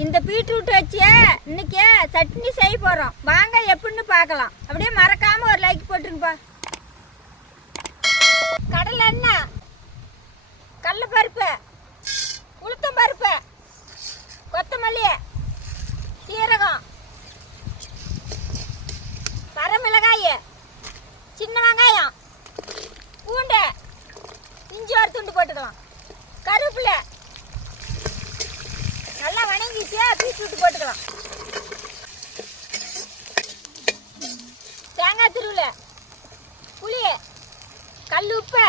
இந்த பீட்ரூட் வச்சு இன்னைக்கு சட்னி செய்ய போகிறோம். வாங்க எப்படின்னு பார்க்கலாம். அப்படியே மறக்காமல் ஒரு லைக் போட்டுருங்கப்பா. கடலை எண்ணெய், கடலைப்பருப்பு, உளுத்தம் பருப்பு, கொத்தமல்லி, சீரகம், வரமிளகாய், சின்ன வெங்காயம், பூண்டு, இஞ்சி ஒரு துண்டு போட்டுக்கலாம், கருவேப்பிலை நல்லா வணங்கிச்சு. பீட்ரூட் போட்டுக்கலாம், தேங்காய் துருவல், புளி, கல் உப்பு,